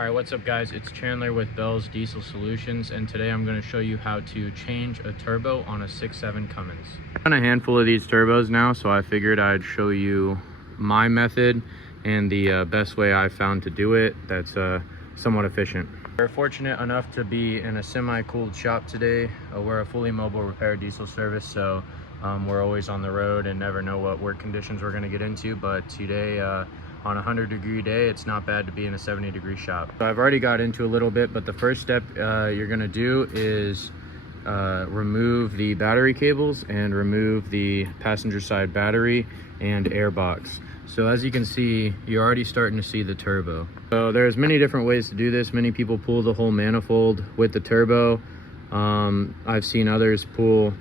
Alright, what's up guys? It's Chandler with Bell's Diesel Solutions, and today I'm going to show you how to change a turbo on a 6.7 Cummins. I've done a handful of these turbos now, so I figured I'd show you my method and the best way I found to do it that's somewhat efficient. We're fortunate enough to be in a semi-cooled shop today. We're a fully mobile repair diesel service, so we're always on the road and never know what work conditions we're going to get into, but today on a 100-degree day, it's not bad to be in a 70-degree shop. So I've already got into a little bit, but the first step you're gonna do is remove the battery cables and remove the passenger side battery and air box. So as you can see, you're already starting to see the turbo. So there's many different ways to do this. Many people pull the whole manifold with the turbo. I've seen others pull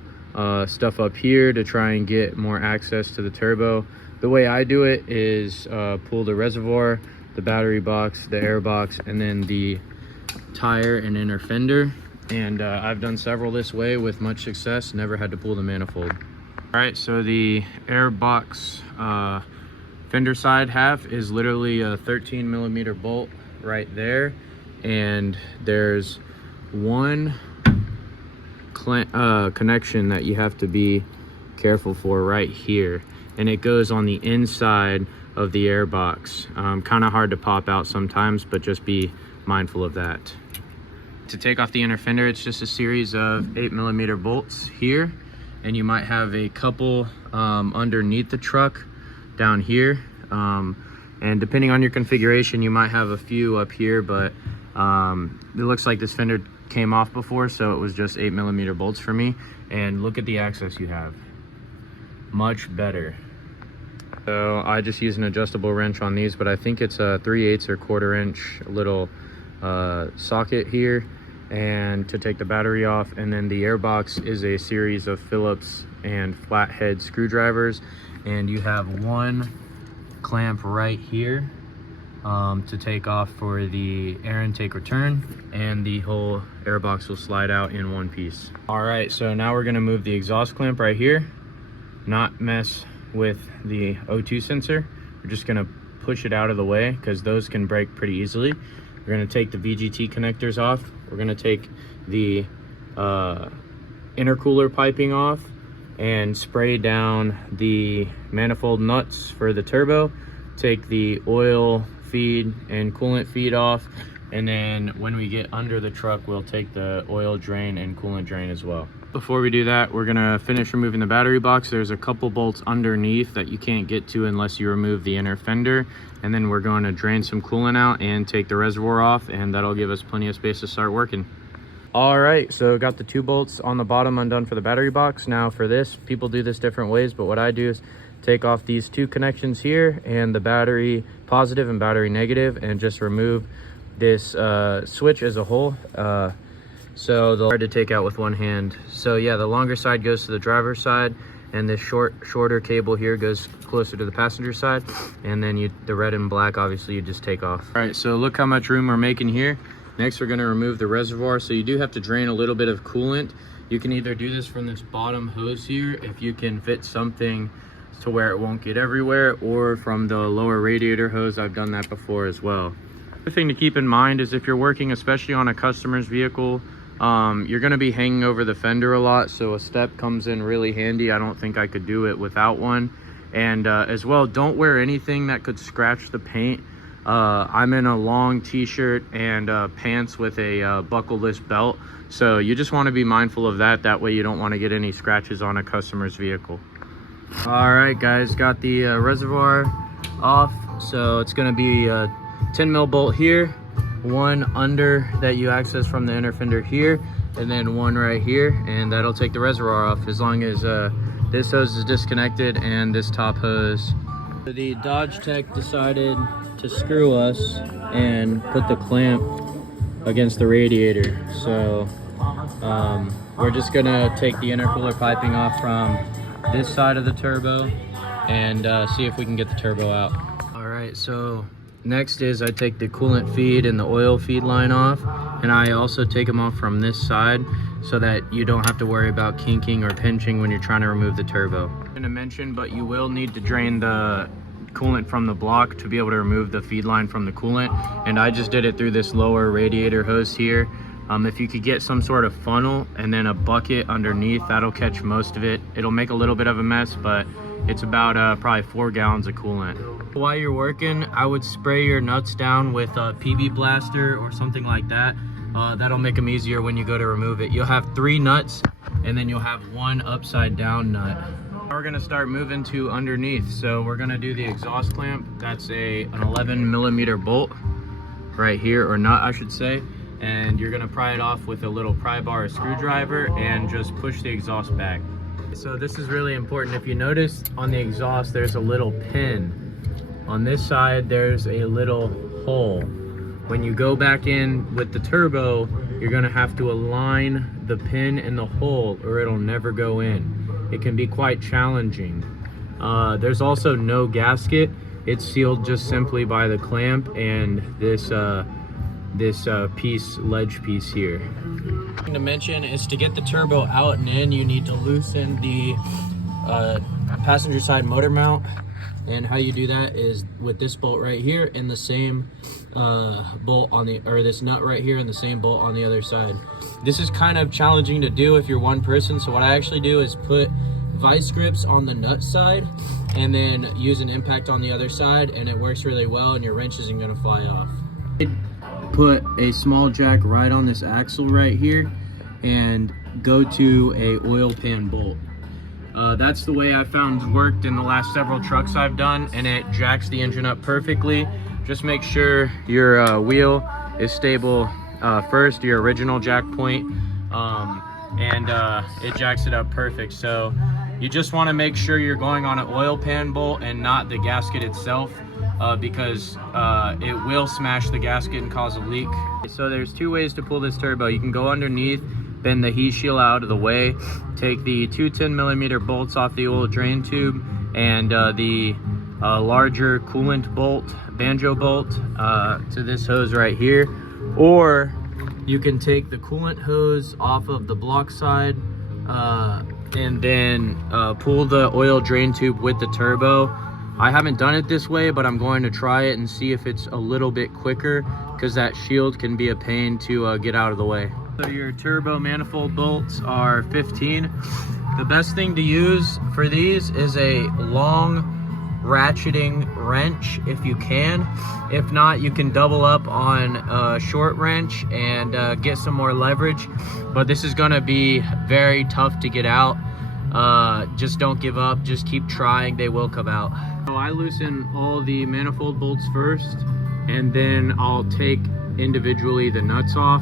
stuff up here to try and get more access to the turbo. The way I do it is pull the reservoir, the battery box, the air box, and then the tire and inner fender. And I've done several this way with much success, never had to pull the manifold. All right, so the air box fender side half is literally a 13mm bolt right there. And there's one connection that you have to be careful for right here. And it goes on the inside of the air box. Kind of hard to pop out sometimes, but just be mindful of that. To take off the inner fender, it's just a series of 8mm bolts here, and you might have a couple underneath the truck down here, and depending on your configuration, you might have a few up here, but it looks like this fender came off before, so it was just 8mm bolts for me. And look at the access you have, much better. So I just use an adjustable wrench on these, but I think it's a 3/8 or 1/4 inch little socket here, and to take the battery off. And then the air box is a series of Phillips and flathead screwdrivers, and you have one clamp right here to take off for the air intake return, and the whole air box will slide out in one piece. All right, so now we're going to move the exhaust clamp right here, not mess with the O2 sensor. We're just going to push it out of the way because those can break pretty easily. We're going to take the VGT connectors off. We're going to take the intercooler piping off and spray down the manifold nuts for the turbo. Take the oil feed and coolant feed off, and then when we get under the truck, we'll take the oil drain and coolant drain as well. Before we do that, we're gonna finish removing the battery box. There's a couple bolts underneath that you can't get to unless you remove the inner fender, and then we're going to drain some coolant out and take the reservoir off, and that'll give us plenty of space to start working. All right, so got the 2 bolts on the bottom undone for the battery box. Now for this, people do this different ways, but what I do is take off these 2 connections here and the battery positive and battery negative, and just remove this switch as a whole. So they're hard to take out with one hand. So yeah, the longer side goes to the driver's side, and this shorter cable here goes closer to the passenger side, and then the red and black, obviously, you just take off. All right, so look how much room we're making here. Next, we're gonna remove the reservoir. So you do have to drain a little bit of coolant. You can either do this from this bottom hose here, if you can fit something to where it won't get everywhere, or from the lower radiator hose. I've done that before as well. The thing to keep in mind is if you're working, especially on a customer's vehicle, you're going to be hanging over the fender a lot, so a step comes in really handy. I don't think I could do it without one. And as well, don't wear anything that could scratch the paint. I'm in a long t-shirt and pants with a buckleless belt, so you just want to be mindful of that. That way you don't want to get any scratches on a customer's vehicle. All right guys, got the reservoir off. So it's going to be a 10mm bolt here, one under that you access from the inner fender here, and then one right here, and that'll take the reservoir off as long as this hose is disconnected and this top hose. The Dodge Tech decided to screw us and put the clamp against the radiator, so we're just gonna take the intercooler piping off from this side of the turbo and see if we can get the turbo out. All right, so next is I take the coolant feed and the oil feed line off, and I also take them off from this side so that you don't have to worry about kinking or pinching when you're trying to remove the turbo. I'm gonna mention, but you will need to drain the coolant from the block to be able to remove the feed line from the coolant, and I just did it through this lower radiator hose here. If you could get some sort of funnel and then a bucket underneath, that'll catch most of it. It'll make a little bit of a mess, but it's about probably 4 gallons of coolant. While you're working, I would spray your nuts down with a PB blaster or something like that. That'll make them easier when you go to remove it. You'll have 3 nuts and then you'll have 1 upside down nut. We're gonna start moving to underneath. So we're gonna do the exhaust clamp. That's an 11 millimeter bolt right here, or nut I should say. And you're gonna pry it off with a little pry bar or screwdriver and just push the exhaust back. So this is really important. If you notice on the exhaust, there's a little pin. On this side, there's a little hole. When you go back in with the turbo, you're gonna have to align the pin in the hole or it'll never go in. It can be quite challenging. There's also no gasket. It's sealed just simply by the clamp and this ledge piece here. Thing to mention is to get the turbo out and in, you need to loosen the passenger side motor mount. And how you do that is with this bolt right here and the same bolt on the, or this nut right here and the same bolt on the other side. This is kind of challenging to do if you're one person. So what I actually do is put vice grips on the nut side and then use an impact on the other side, and it works really well and your wrench isn't gonna fly off. Put a small jack right on this axle right here and go to a oil pan bolt. That's the way I found worked in the last several trucks I've done, and it jacks the engine up perfectly. Just make sure your wheel is stable first, your original jack point, and it jacks it up perfect. So you just want to make sure you're going on an oil pan bolt and not the gasket itself, because it will smash the gasket and cause a leak. So there's 2 ways to pull this turbo. You can go underneath, bend the heat shield out of the way, take the 2 10 millimeter bolts off the oil drain tube and the larger coolant bolt, banjo bolt, to this hose right here. Or you can take the coolant hose off of the block side and then pull the oil drain tube with the turbo. I haven't done it this way, but I'm going to try it and see if it's a little bit quicker, because that shield can be a pain to get out of the way. So your turbo manifold bolts are 15. The best thing to use for these is a long ratcheting wrench if you can. If not, you can double up on a short wrench and get some more leverage. But this is gonna be very tough to get out. Just don't give up, just keep trying, they will come out. So I loosen all the manifold bolts first, and then I'll take individually the nuts off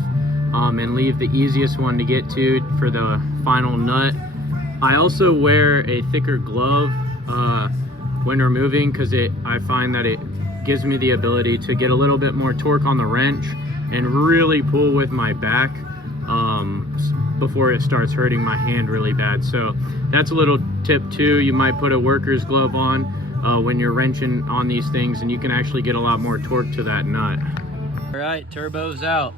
and leave the easiest one to get to for the final nut. I also wear a thicker glove when removing, because I find that it gives me the ability to get a little bit more torque on the wrench and really pull with my back before it starts hurting my hand really bad. So that's a little tip too. You might put a worker's glove on when you're wrenching on these things, and you can actually get a lot more torque to that nut. All right, turbo's out.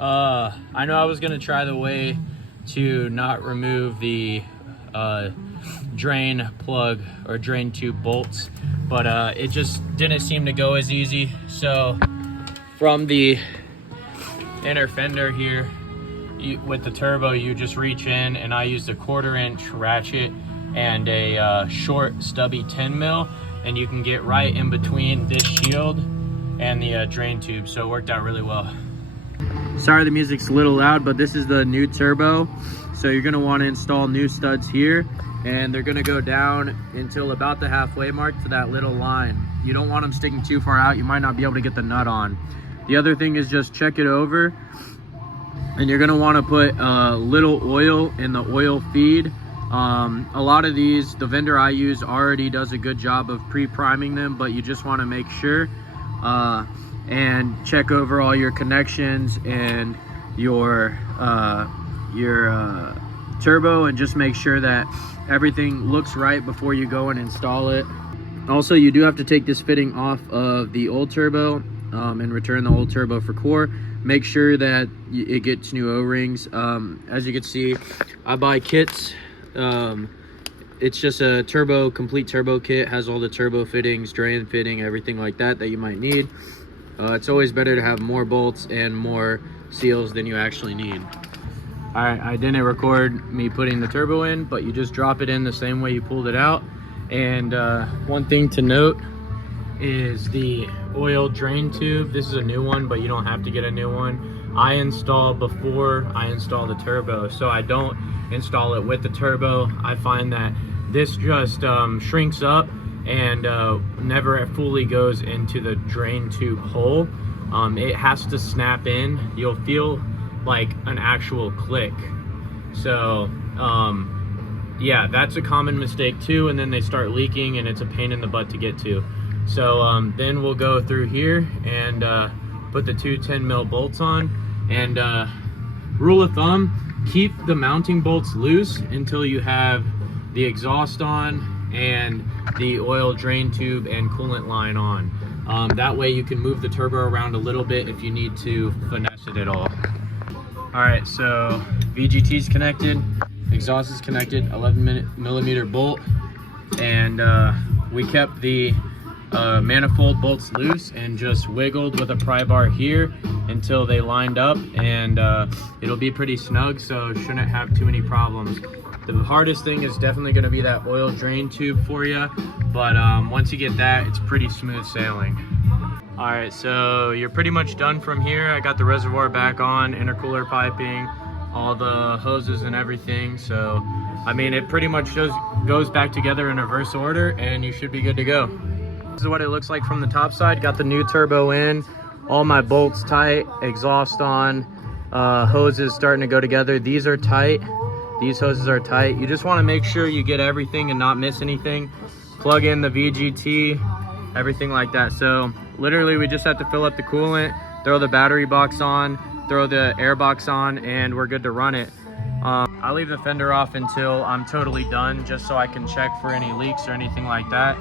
I know I was gonna try the way to not remove the drain plug or drain tube bolts, but it just didn't seem to go as easy. So from the inner fender here, with the turbo, you just reach in, and I used a 1/4 inch ratchet and a short stubby 10 mil, and you can get right in between this shield and the drain tube. So it worked out really well. Sorry the music's a little loud, but this is the new turbo. So you're gonna want to install new studs here, and they're gonna go down until about the halfway mark to that little line. You don't want them sticking too far out. You might not be able to get the nut on. The other thing is just check it over, and you're gonna want to put a little oil in the oil feed. A lot of these, the vendor I use already does a good job of pre-priming them, but you just want to make sure and check over all your connections and your turbo, and just make sure that everything looks right before you go and install it. Also, you do have to take this fitting off of the old turbo and return the old turbo for core. Make sure that it gets new O-rings. As you can see, I buy kits it's just a complete turbo kit. Has all the turbo fittings, drain fitting, everything like that you might need. It's always better to have more bolts and more seals than you actually need. All right, I didn't record me putting the turbo in, but you just drop it in the same way you pulled it out. And one thing to note is the oil drain tube. This is a new one, but you don't have to get a new one. I install before I install the turbo, so I don't install it with the turbo. I find that this just shrinks up and never fully goes into the drain tube hole. It has to snap in. You'll feel like an actual click. So yeah, that's a common mistake too, and then they start leaking and it's a pain in the butt to get to. So then we'll go through here and put the two 10mm bolts on. And rule of thumb, keep the mounting bolts loose until you have the exhaust on and the oil drain tube and coolant line on. That way you can move the turbo around a little bit if you need to finesse it at all. All right, so VGT is connected, exhaust is connected, 11mm bolt, and we kept the manifold bolts loose and just wiggled with a pry bar here until they lined up, and it'll be pretty snug, so shouldn't have too many problems. The hardest thing is definitely going to be that oil drain tube for you, but once you get that, it's pretty smooth sailing. All right, so you're pretty much done from here. I got the reservoir back on, intercooler piping, all the hoses and everything. So I mean, it pretty much just goes back together in reverse order and you should be good to go. This is what it looks like from the top side. Got the new turbo in, all my bolts tight, exhaust on, hoses starting to go together. These are tight, these hoses are tight. You just want to make sure you get everything and not miss anything. Plug in the VGT, everything like that. So literally we just have to fill up the coolant, throw the battery box on, throw the air box on, and we're good to run it. I'll leave the fender off until I'm totally done, just so I can check for any leaks or anything like that.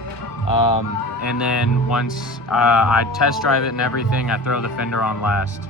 And then once I test drive it and everything, I throw the fender on last.